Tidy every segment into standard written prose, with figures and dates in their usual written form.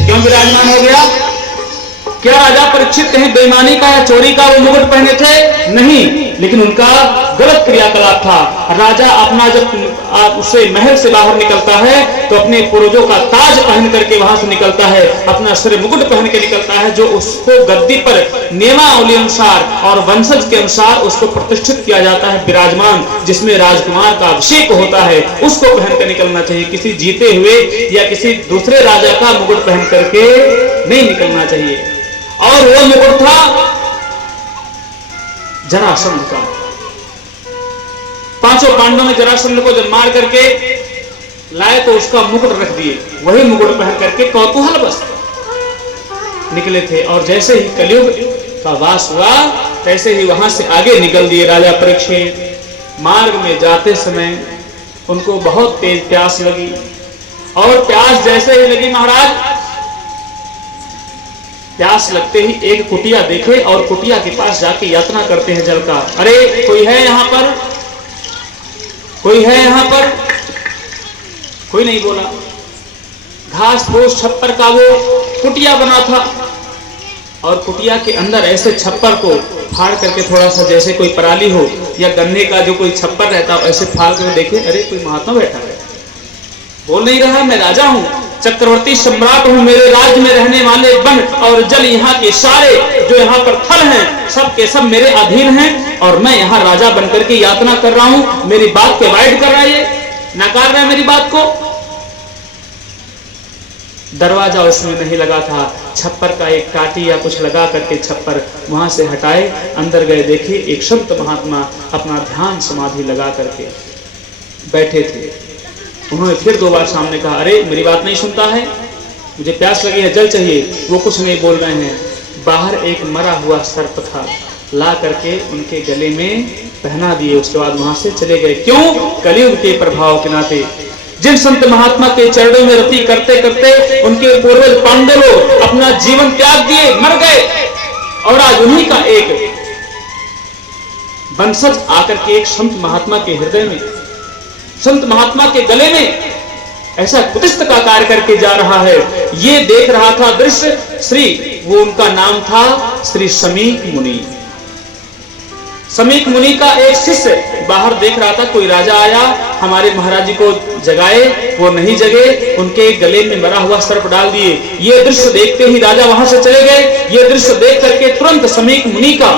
क्यों विराजमान हो गया? क्या राजा परीक्षित कहीं बेईमानी का या चोरी का वो मुकुट पहने थे? नहीं, लेकिन उनका गलत क्रियाकलाप था। राजा अपना जब उससे महल से बाहर निकलता है तो अपने पूर्वजों का ताज पहन करके वहां से निकलता है, अपना सिर मुकुट पहन के निकलता है, जो उसको गद्दी पर नियमावली अनुसार और वंशज के अनुसार उसको प्रतिष्ठित किया जाता है विराजमान, जिसमें राजकुमार का अभिषेक होता है, उसको पहन कर निकलना चाहिए। किसी जीते हुए या किसी दूसरे राजा का मुकुट पहन करके नहीं निकलना चाहिए। और वो मुकुट था जरासंध का। पांचों पांडवों ने जरासंध को जब मार करके लाए तो उसका मुकुट रख दिए, वही मुकुट पहन करके कौतूहल बस निकले थे। और जैसे ही कलयुग का वास हुआ तैसे ही वहां से आगे निकल दिए राजा परीक्षित। मार्ग में जाते समय उनको बहुत तेज प्यास लगी, और प्यास जैसे ही लगी महाराज, प्यास लगते ही एक कुटिया देखे और कुटिया के पास जाके यातना करते हैं जल का। अरे कोई है यहां पर? कोई है यहां पर? कोई नहीं बोला। घास फूस छप्पर का वो कुटिया बना था, और कुटिया के अंदर ऐसे छप्पर को फाड़ करके थोड़ा सा जैसे कोई पराली हो या गन्ने का जो कोई छप्पर रहता हो ऐसे फाड़ कर देखे, अरे कोई महात्मा बैठा है, बोल नहीं रहा मैं राजा हूं, चक्रवर्ती सम्राट हूं, मेरे राज्य में रहने वाले वन और जल यहाँ के सारे जो यहाँ पर थल हैं सब के सब मेरे अधीन हैं, और मैं यहाँ राजा बनकर के यातना कर रहा हूं। मेरी बात को अवॉइड कर रहा है, ये नकार रहा है मेरी बात को। दरवाजा उसमें नहीं लगा था, छप्पर का एक टाटी या कुछ लगा करके छप्पर वहां से हटाए, अंदर गए, देखे एक संत महात्मा अपना ध्यान समाधि लगा करके बैठे थे। उन्होंने फिर दो बार सामने कहा, अरे मेरी बात नहीं सुनता है, मुझे प्यास लगी है, जल चाहिए। वो कुछ नहीं बोल रहे हैं। बाहर एक मरा हुआ सर्प था, ला करके उनके गले में पहना दिए, उसके बाद वहां से चले गए। क्यों? कलयुग के प्रभाव के नाते। जिन संत महात्मा के चरणों में रति करते करते उनके पूर्वज पांडवों अपना जीवन त्याग दिए, मर गए, और आज उन्हीं का एक वंशज आकर के एक संत महात्मा के हृदय में, संत महात्मा के गले में ऐसा कुतिष्ठ का कार्य करके जा रहा है। ये देख रहा था दृश्य श्री, वो उनका नाम था श्री समीक मुनि। समीक मुनि का एक शिष्य बाहर देख रहा था, कोई राजा आया हमारे महाराज जी को जगाए, वो नहीं जगे, उनके गले में मरा हुआ सर्प डाल दिए। ये दृश्य देखते ही राजा वहां से चले गए। ये दृश्य देख करके तुरंत समीक मुनि का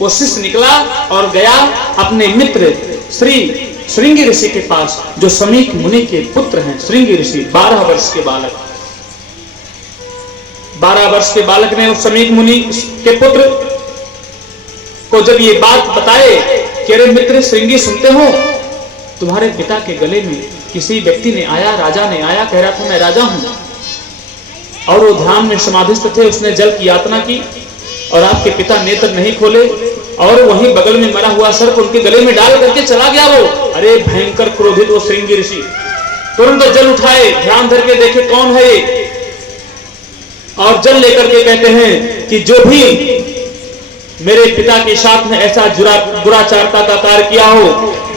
वो शिष्य निकला और गया अपने मित्र श्री श्रृंगी ऋषि के पास, जो समीक मुनि के पुत्र हैं। श्रृंगी ऋषि 12 वर्ष के बालक, 12 वर्ष के बालक ने उस समीक मुनि के पुत्र को जब ये बात बताए कि अरे मित्र श्रृंगी, सुनते हो तुम्हारे पिता के गले में किसी व्यक्ति ने आया, राजा ने आया, कह रहा था मैं राजा हूं, और वो ध्यान में समाधिस्थ थे, उसने जल की यातना की और आपके पिता नेत्र नहीं खोले, और वहीं बगल में मरा हुआ सर्प उनके गले में डाल करके चला गया वो। अरे भयंकर क्रोधित वो श्रृंगी ऋषि तुरंत जल उठाए, ध्यान धर के देखे कौन है ये, और जल लेकर के कहते हैं कि जो भी मेरे पिता के साथ में ऐसा दुराचारता का कार्य किया हो,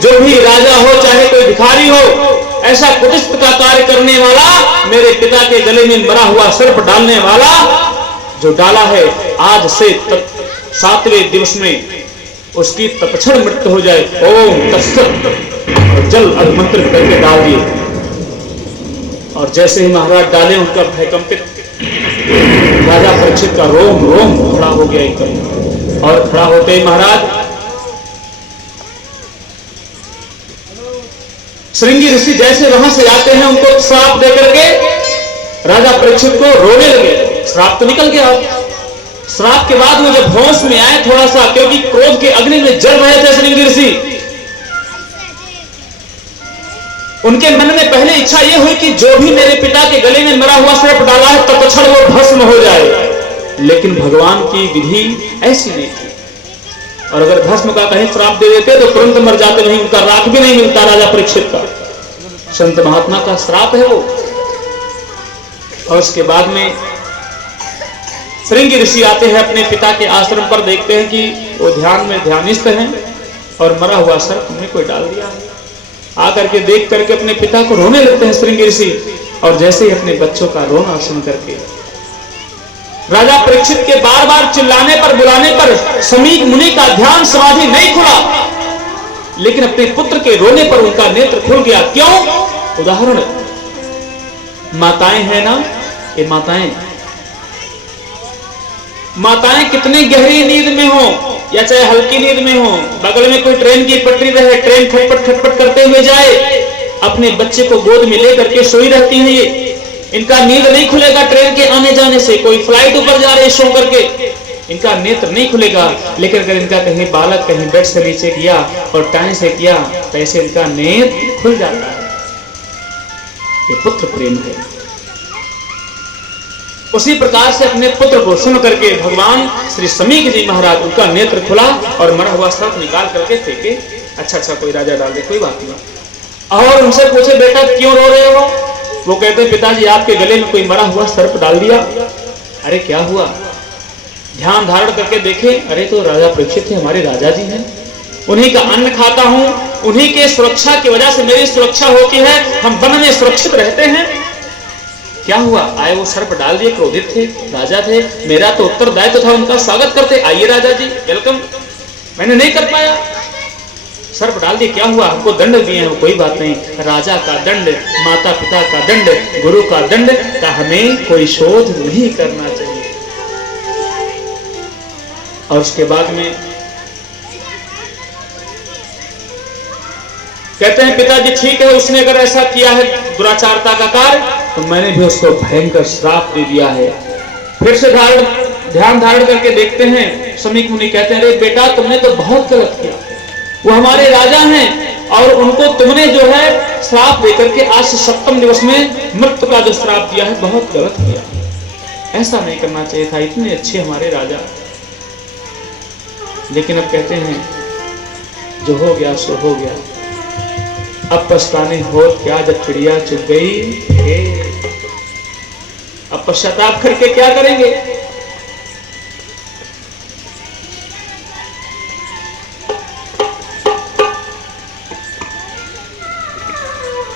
जो भी राजा हो चाहे कोई भिखारी हो, ऐसा कुटिष्ठ का कार्य करने वाला, मेरे पिता के गले में मरा हुआ सर्प डालने वाला जो डाला है, आज से 7वें दिवस में उसकी तत्क्षण मृत्यु हो जाए। ओम तत्सत। जल अभिमंत्रित करके डाल दिए, और जैसे ही महाराज डाले उनका भयकंपित राजा परीक्षित का रोम रोम खड़ा हो गया एकदम, और खड़ा होते ही महाराज श्रृंगी ऋषि जैसे वहां से आते हैं, उनको श्राप देकर के राजा परीक्षित को रोने लगे। श्राप तो निकल गया। श्राप के बाद वो जब होश में आए थोड़ा सा, क्योंकि क्रोध के अग्नि में जल रहे थे श्रृंगी ऋषि, उनके मन में पहले इच्छा ये हुई कि जो भी मेरे पिता के गले में मरा हुआ सर्प डाला है तत्क्षण वो भस्म हो जाए। लेकिन भगवान की विधि ऐसी नहीं थी, और अगर भस्म का कहीं श्राप दे देते तो तुरंत मर जाते, नहीं उनका राख भी नहीं मिलता राजा परीक्षित का। संत महात्मा का श्राप है वो। और उसके बाद में श्रृंगी ऋषि आते हैं अपने पिता के आश्रम पर, देखते हैं कि वो ध्यान में ध्यानिस्थ हैं और मरा हुआ सर्प उन्हें कोई डाल दिया है। आकर करके देख करके अपने पिता को रोने लगते हैं श्रृंगी ऋषि। और जैसे ही अपने बच्चों का रोना सुन करके राजा परीक्षित के बार बार चिल्लाने पर बुलाने पर समीक मुनि का ध्यान समाधि नहीं खुला, लेकिन अपने पुत्र के रोने पर उनका नेत्र खुल गया। क्यों? उदाहरण, माताएं हैं ना, ये माताएं कितनी गहरी नींद में हो या चाहे हल्की नींद में हो, बगल में कोई ट्रेन की पटरी रहे, ट्रेन खटपट खटपट करते हुए जाए, अपने बच्चे को गोद में लेकर के सोई रहती हैं। ये इनका नींद नहीं खुलेगा ट्रेन के आने जाने से, कोई फ्लाइट ऊपर जा रहे सो करके इनका नेत्र नहीं खुलेगा। लेकिन अगर इनका कहीं बालक कहीं बेड से नीचे किया और टाइम से किया तो ऐसे इनका नेत्र खुल जाता है। ये पुत्र प्रेम है। उसी प्रकार से अपने पुत्र को सुन करके भगवान श्री समीक जी महाराज, उनका नेत्र खुला और मरा हुआ सर्प निकाल करके फेंके। अच्छा कोई राजा डाल दे, कोई बात नहीं। और उनसे पूछे, बेटा क्यों रो रहे हो? वो कहते हैं, पिताजी आपके गले में कोई मरा हुआ सर्प डाल दिया। अरे क्या हुआ? ध्यान धारण करके देखे, अरे तो राजा परीक्षित थे, हमारे राजा जी हैं, उन्हीं का अन्न खाता हूं, उन्हीं के सुरक्षा की वजह से मेरी सुरक्षा होती है, हम वन में सुरक्षित रहते हैं। क्या हुआ? आए वो सर्प डाल दिए, क्रोधित थे, राजा थे, मेरा तो उत्तरदायित्व था उनका स्वागत करते, आइए राजा जी वेलकम, मैंने नहीं कर पाया, सर्प डाल दिए, क्या हुआ? हमको दंड दिए हैं, कोई बात नहीं, राजा का दंड, माता पिता का दंड, गुरु का दंड का हमें कोई शोध नहीं करना चाहिए। और उसके बाद में कहते हैं, पिताजी ठीक है, उसने अगर ऐसा किया है दुराचारता का कार्य, तो मैंने भी उसको भयंकर श्राप दे दिया है। फिर से ध्यान धारण करके देखते हैं, समीक मुनि कहते हैं, अरे बेटा तुमने तो बहुत गलत किया, वो हमारे राजा हैं और उनको तुमने जो है श्राप देकर के आज से 7वें दिवस में मृत्यु का जो श्राप दिया है, बहुत गलत किया, ऐसा नहीं करना चाहिए था, इतने अच्छे हमारे राजा। लेकिन अब कहते हैं, जो हो गया सो हो गया, अब पछताने हो क्या, जब चिड़िया चुग गई। अब पश्चाताप करके क्या करेंगे?